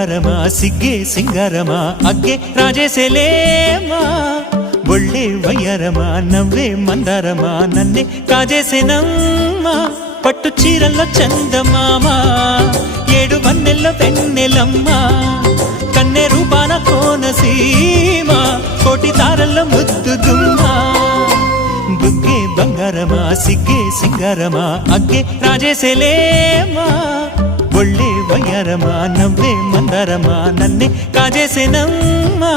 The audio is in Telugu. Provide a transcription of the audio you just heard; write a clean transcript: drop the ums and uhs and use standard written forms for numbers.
బంగారమా సిగ్గే సింగారమా అగ్గే రాజేసేలేమా ఒళ్ళే వయ్యారమా నవ్వే మందారమా నన్నే కాజేసేనమ్మా పట్టు చీరల్లో చందమామా ఏడు వన్నెల్లో వెన్నెలమ్మా కన్నె రూపాన కోనసీమ కోటి తారల్లో ముద్దుదుమ్మా బుగ్గే బంగారమా సిగ్గే సింగారమా అగ్గే రాజేసేలేమా ఒళ్ళే వయ్యారమా నవ్వే మందారమా నన్నే కాజేసేనమ్మా